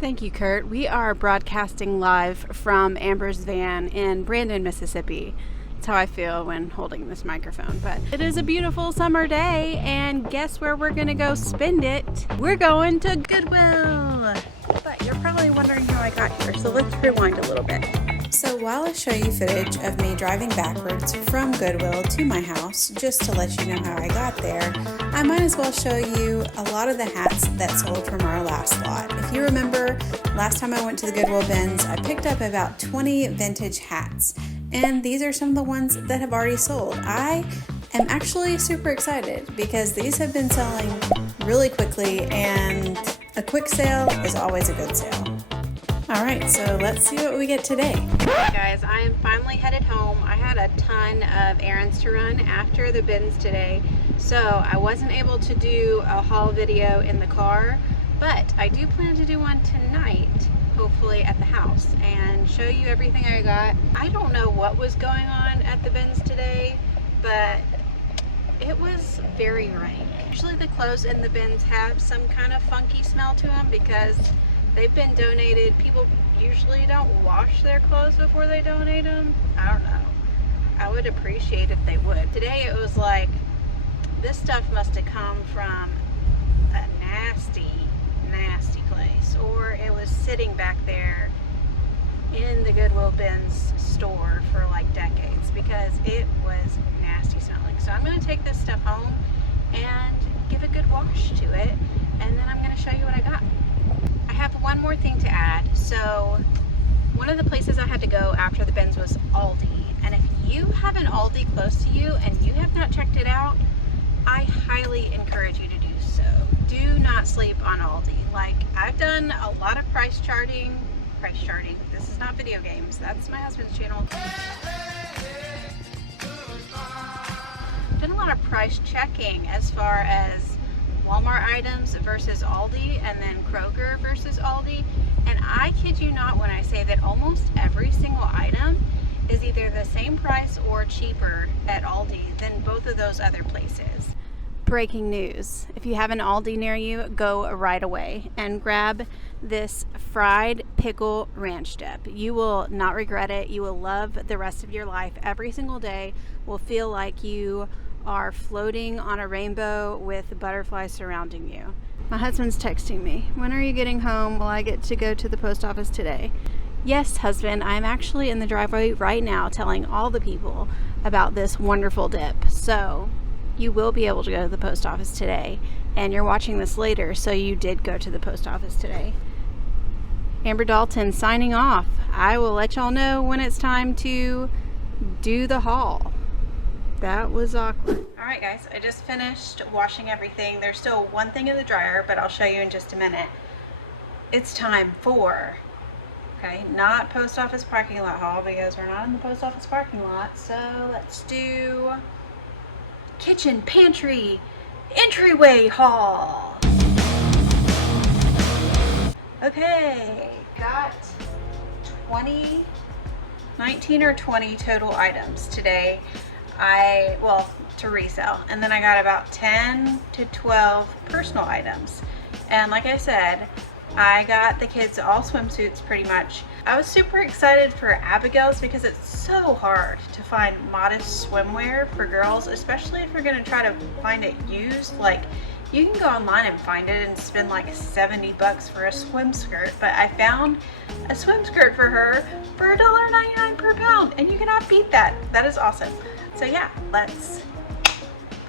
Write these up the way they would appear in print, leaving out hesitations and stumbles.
Thank you, Kurt. We are broadcasting live from Amber's van in Brandon, Mississippi. That's how I feel when holding this microphone. But it is a beautiful summer day, and guess where we're gonna go spend it? We're going to Goodwill. But you're probably wondering how I got here, so let's rewind a little bit. So while I show you footage of me driving backwards from Goodwill to my house, just to let you know how I got there, I might as well show you a lot of the hats that sold from our last lot. If you remember, last time I went to the Goodwill Bins, I picked up about 20 vintage hats, and these are some of the ones that have already sold. I am actually super excited because these have been selling really quickly, and a quick sale is always a good sale. Alright, so let's see what we get today. Hey guys, I am finally headed home. I had a ton of errands to run after the bins today, so I wasn't able to do a haul video in the car, but I do plan to do one tonight, hopefully at the house, and show you everything I got. I don't know what was going on at the bins today, but it was very rank. Usually the clothes in the bins have some kind of funky smell to them because they've been donated. People usually don't wash their clothes before they donate them. I don't know. I would appreciate if they would. Today it was like, this stuff must have come from a nasty, nasty place, or it was sitting back there in the Goodwill Bins store for like decades because it was nasty smelling. So I'm going to take this stuff home and give a good wash to it, and then I'm going to show you what I got. I have one more thing to add. So one of the places I had to go after the bins was Aldi, and if you have an Aldi close to you and you have not checked it out, I highly encourage you to do so. Do not sleep on Aldi. Like, I've done a lot of price charting. This is not video games, that's my husband's channel. I've done a lot of price checking as far as Walmart items versus Aldi, and then Kroger versus Aldi, and I kid you not when I say that almost every single item is either the same price or cheaper at Aldi than both of those other places. Breaking news. If you have an Aldi near you, go right away and grab this fried pickle ranch dip. You will not regret it. You will love the rest of your life. Every single day will feel like you are floating on a rainbow with butterflies surrounding you. My husband's texting me. When are you getting home? Will I get to go to the post office today? Yes, husband, I'm actually in the driveway right now telling all the people about this wonderful dip. So you will be able to go to the post office today, and you're watching this later, so you did go to the post office today. Amber Dalton signing off. I will let y'all know when it's time to do the haul. That was awkward. Alright guys, I just finished washing everything. There's still one thing in the dryer, but I'll show you in just a minute. It's time for, okay, not post office parking lot haul because we're not in the post office parking lot. So let's do kitchen pantry entryway haul. Okay, got 19 or 20 total items today. To resell, and then I got about 10 to 12 personal items, and like I said, I got the kids all swimsuits pretty much. I was super excited for Abigail's because it's so hard to find modest swimwear for girls, especially if you're going to try to find it used. Like, you can go online and find it and spend like $70 for a swim skirt, but I found a swim skirt for her for $1.99 per pound, and you cannot beat that. That is awesome. So yeah, let's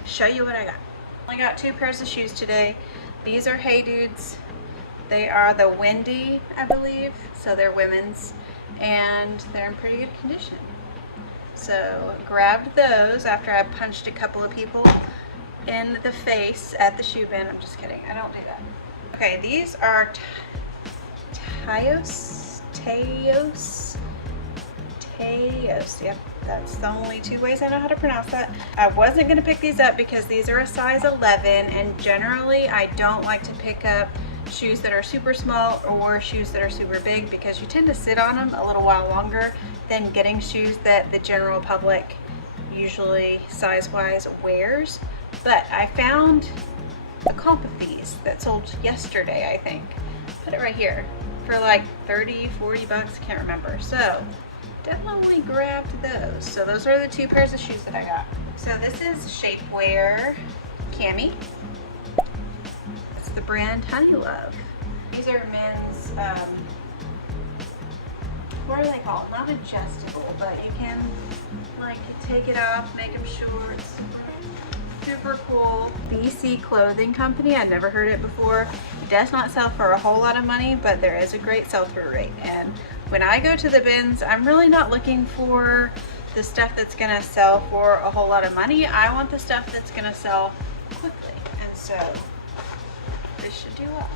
show you what I got. I got 2 pairs of shoes today. These are Hey Dudes. They are the Windy, I believe, so they're women's, and they're in pretty good condition. So grabbed those after I punched a couple of people in the face at the shoe bin. I'm just kidding, I don't do that. Okay, these are Teos, yep, that's the only 2 ways I know how to pronounce that. I wasn't going to pick these up because these are a size 11, and generally I don't like to pick up shoes that are super small or shoes that are super big because you tend to sit on them a little while longer than getting shoes that the general public usually size-wise wears. But I found a comp of these that sold yesterday, I think. Put it right here. for like 30, 40 bucks, I can't remember. So definitely grabbed those. So those are the 2 pairs of shoes that I got. So this is shapewear cami. It's the brand Honey Love. These are men's, what are they called? Not adjustable, but you can like take it off, make them shorts. Super cool. BC Clothing Company, I'd never heard it before. It does not sell for a whole lot of money, but there is a great sell-through rate. And when I go to the bins, I'm really not looking for the stuff that's gonna sell for a whole lot of money. I want the stuff that's gonna sell quickly. And so this should do well.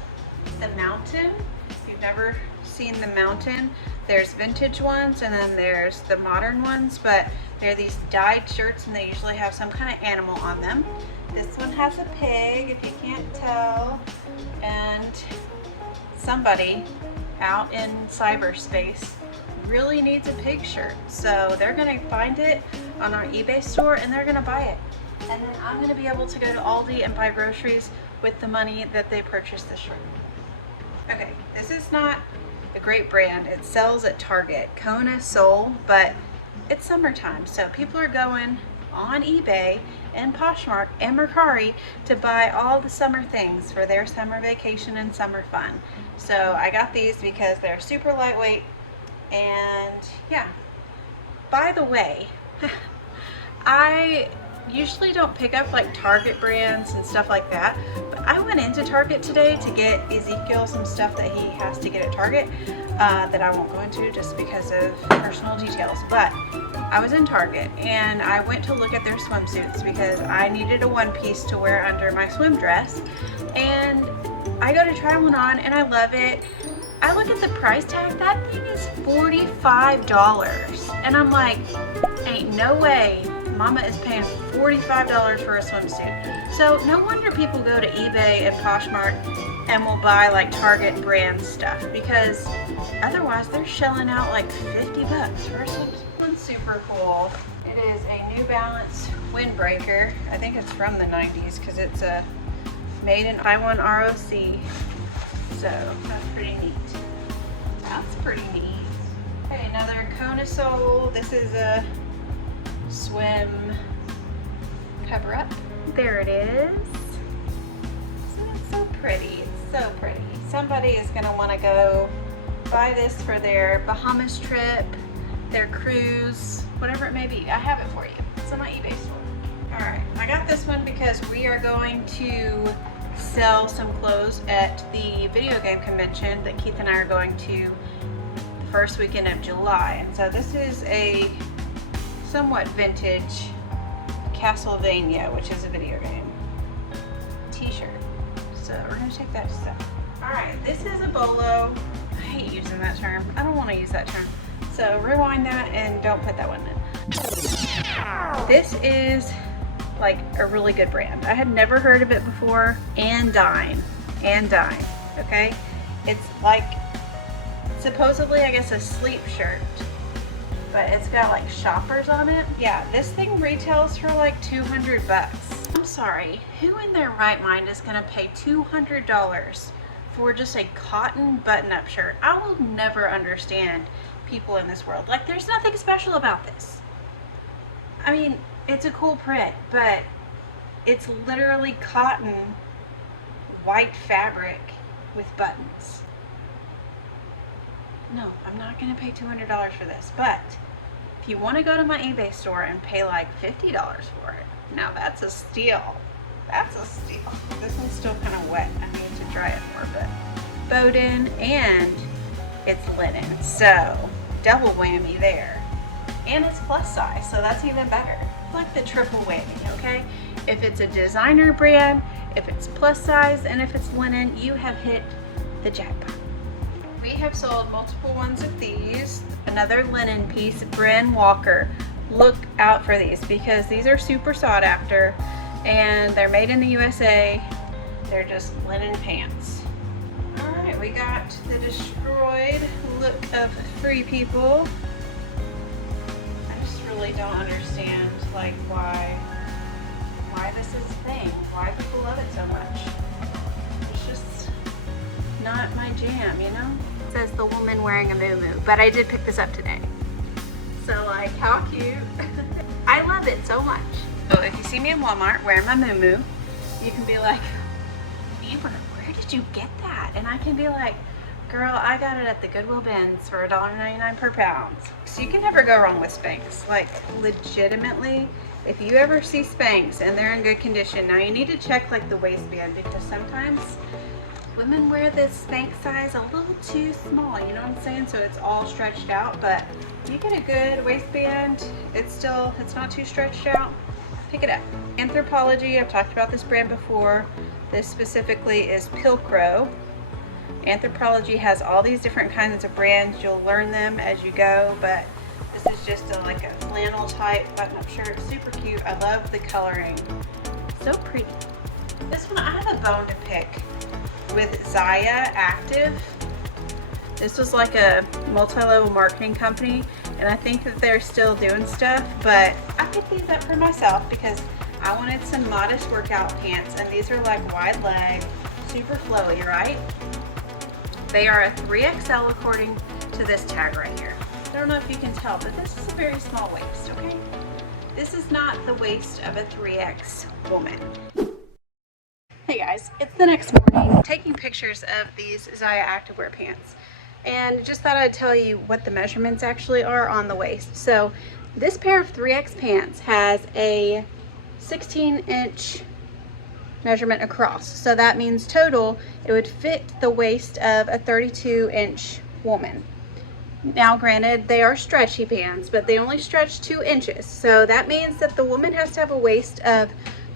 The Mountain, if you've never seen the Mountain, there's vintage ones and then there's the modern ones, but they're these dyed shirts and they usually have some kind of animal on them. This one has a pig, if you can't tell, and somebody out in cyberspace really needs a pig shirt. So they're gonna find it on our eBay store and they're gonna buy it. And then I'm gonna be able to go to Aldi and buy groceries with the money that they purchased the shirt. Okay, this is not a great brand. It sells at Target, Kona Soul, but it's summertime, so people are going on eBay and Poshmark and Mercari to buy all the summer things for their summer vacation and summer fun. So I got these because they're super lightweight, and yeah. By the way, I usually don't pick up like Target brands and stuff like that, but I went into Target today to get Ezekiel some stuff that he has to get at Target that I won't go into just because of personal details. But I was in Target and I went to look at their swimsuits because I needed a one piece to wear under my swim dress, and I go to try one on and I love it. I look at the price tag, that thing is $45, and I'm like, ain't no way Mama is paying $45 for a swimsuit. So no wonder people go to eBay and Poshmark and will buy like Target brand stuff, because otherwise they're shelling out like 50 bucks for a swimsuit. One's super cool. It is a New Balance windbreaker. I think it's from the 90s because it's a made in Taiwan ROC. So that's pretty neat. That's pretty neat. Okay, another Kona Soul. This is a swim cover up. There it is. Isn't it so pretty? It's so pretty. Somebody is going to want to go buy this for their Bahamas trip, their cruise, whatever it may be. I have it for you. It's on my eBay store. Alright, I got this one because we are going to sell some clothes at the video game convention that Keith and I are going to the first weekend of July. And so this is a somewhat vintage Castlevania, which is a video game, t-shirt. So we're going to take that to sell. Alright, this is a bolo. I hate using that term. I don't want to use that term. So rewind that and don't put that one in. This is like a really good brand. I had never heard of it before. Andine, okay? It's like supposedly, I guess, a sleep shirt, but it's got like shoppers on it. Yeah, this thing retails for like 200 bucks. I'm sorry, who in their right mind is gonna pay $200 for just a cotton button-up shirt? I will never understand people in this world. Like, there's nothing special about this. I mean, it's a cool print, but it's literally cotton, white fabric with buttons. No, I'm not gonna pay $200 for this, but if you wanna go to my eBay store and pay like $50 for it, now that's a steal. That's a steal. This one's still kind of wet. I need to dry it more, but Bowden, and it's linen. So double whammy there. And it's plus size, so that's even better. Like the triple whammy, okay? If it's a designer brand, if it's plus size, and if it's linen, you have hit the jackpot. We have sold multiple ones of these. Another linen piece, Bryn Walker. Look out for these because these are super sought after and they're made in the USA. They're just linen pants. All right, we got the destroyed look of Free People. I just really don't understand like why this is a thing, why people love it so much. It's just not my jam, you know? It the woman wearing a muumuu, but I did pick this up today. So like, how cute. I love it so much. So if you see me in Walmart wearing my muumuu, you can be like, Amber, where did you get that? And I can be like, girl, I got it at the Goodwill Bins for $1.99 per pound. So you can never go wrong with Spanx. Like, legitimately, if you ever see Spanx and they're in good condition, now you need to check like the waistband, because sometimes women wear this Spanx size a little too small, you know what I'm saying? So it's all stretched out, but you get a good waistband, it's not too stretched out, pick it up. Anthropologie, I've talked about this brand before. This specifically is Pilcrow. Anthropologie has all these different kinds of brands. You'll learn them as you go, but this is just like a flannel type button-up shirt. Super cute. I love the coloring. So pretty. This one, I have a bone to pick with Zaya Active. This was like a multi-level marketing company, and I think that they're still doing stuff, but I picked these up for myself because I wanted some modest workout pants, and these are like wide leg, super flowy, right? They are a 3XL according to this tag right here. I don't know if you can tell, but this is a very small waist, okay? This is not the waist of a 3X woman. Hey guys, it's the next morning. Taking pictures of these Zaya Activewear pants, and just thought I'd tell you what the measurements actually are on the waist. So this pair of 3X pants has a 16-inch measurement across. So that means total, it would fit the waist of a 32-inch woman. Now granted, they are stretchy pants, but they only stretch 2 inches. So that means that the woman has to have a waist of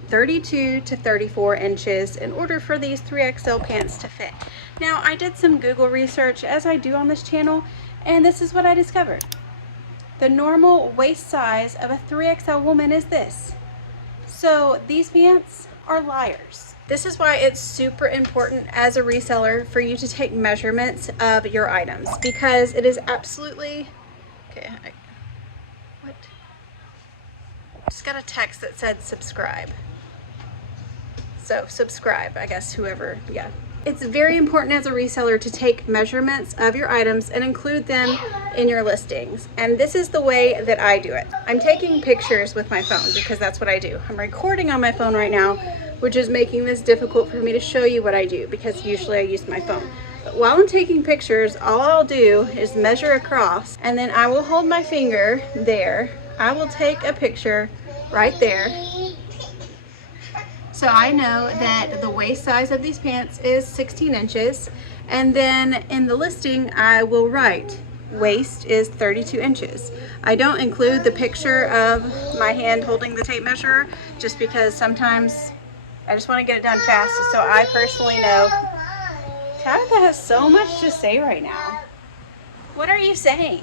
32 to 34 inches in order for these 3XL pants to fit. Now I did some Google research, as I do on this channel, and this is what I discovered. The normal waist size of a 3XL woman is this. So these pants are liars. This is why it's super important as a reseller for you to take measurements of your items, because it is absolutely, okay, what? Just got a text that said subscribe. So subscribe, I guess, whoever, yeah. It's very important as a reseller to take measurements of your items and include them in your listings. And this is the way that I do it. I'm taking pictures with my phone because that's what I do. I'm recording on my phone right now, which is making this difficult for me to show you what I do because usually I use my phone. But while I'm taking pictures, all I'll do is measure across, and then I will hold my finger there. I will take a picture right there. So I know that the waist size of these pants is 16 inches. And then in the listing, I will write waist is 32 inches. I don't include the picture of my hand holding the tape measure just because sometimes I just want to get it done fast. So I personally know. Tabitha has so much to say right now. What are you saying?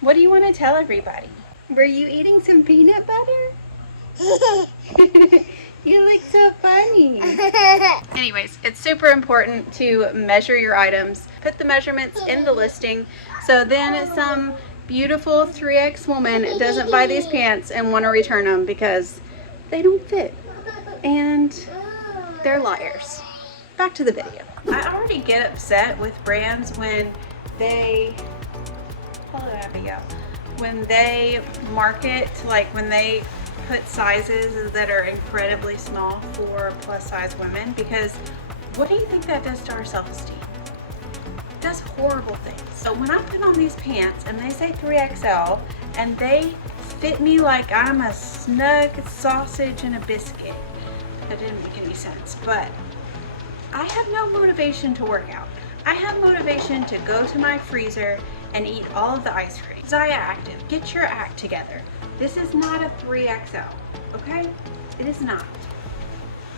What do you want to tell everybody? Were you eating some peanut butter? You look so funny. Anyways, it's super important to measure your items. Put the measurements in the listing, so then some beautiful 3X woman doesn't buy these pants and want to return them because they don't fit and they're liars. Back to the video. I already get upset with brands when they, hello Abigail, when they market, like when they put sizes that are incredibly small for plus size women, because what do you think that does to our self-esteem? It does horrible things. So when I put on these pants and they say 3XL and they fit me like I'm a snug sausage and a biscuit, that didn't make any sense, but I have no motivation to work out. I have motivation to go to my freezer and eat all of the ice cream. Zaya Active, get your act together. This is not a 3XL, okay? It is not.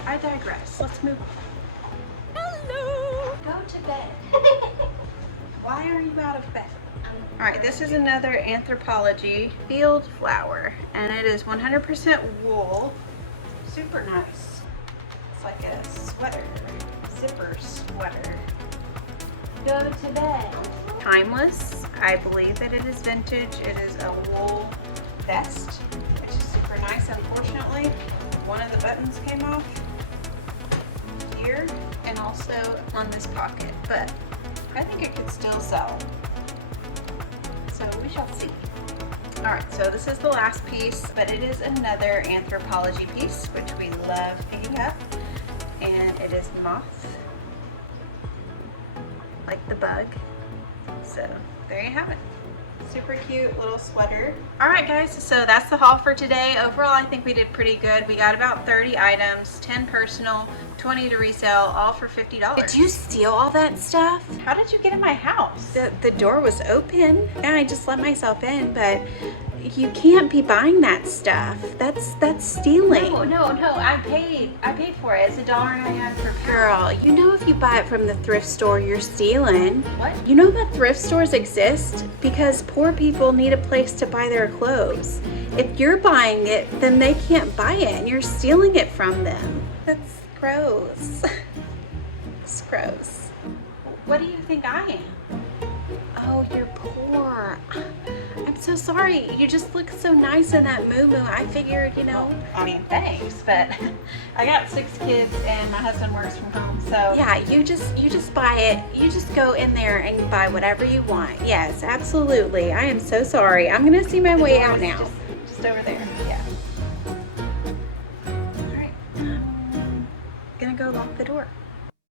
I digress. Let's move on. Hello! Go to bed. Why are you out of bed? Alright, this is another Anthropologie field flower, and it is 100% wool. Super nice. It's like a sweater, zipper sweater. Go to bed. Timeless. I believe that it is vintage. It is a wool vest, which is super nice. Unfortunately, one of the buttons came off here and also on this pocket, but I think it could still sell. So we shall see. All right, so this is the last piece, but it is another anthropology piece, which we love picking up. And it is moth, like the bug. So there you have it. Super cute little sweater. All right, guys, so that's the haul for today. Overall, I think we did pretty good. We got about 30 items, 10 personal, 20 to resell, all for $50. Did you steal all that stuff? How did you get in my house? The door was open. Yeah, I just let myself in, but you can't be buying that stuff. That's stealing. No, I paid for it. It's $1.99 per pound. Girl, you know if you buy it from the thrift store, you're stealing. What? You know that thrift stores exist because poor people need a place to buy their clothes. If you're buying it, then they can't buy it and you're stealing it from them. That's gross. It's gross. What do you think I am? Oh, you're poor. I'm so sorry. You just look so nice in that moo-moo. I figured, you know. I mean, thanks, but I got 6 kids and my husband works from home, so. Yeah, you just buy it. You just go in there and buy whatever you want. Yes, absolutely. I am so sorry. I'm gonna see my way out now. Just over there. Yeah. All right. I'm gonna go lock the door.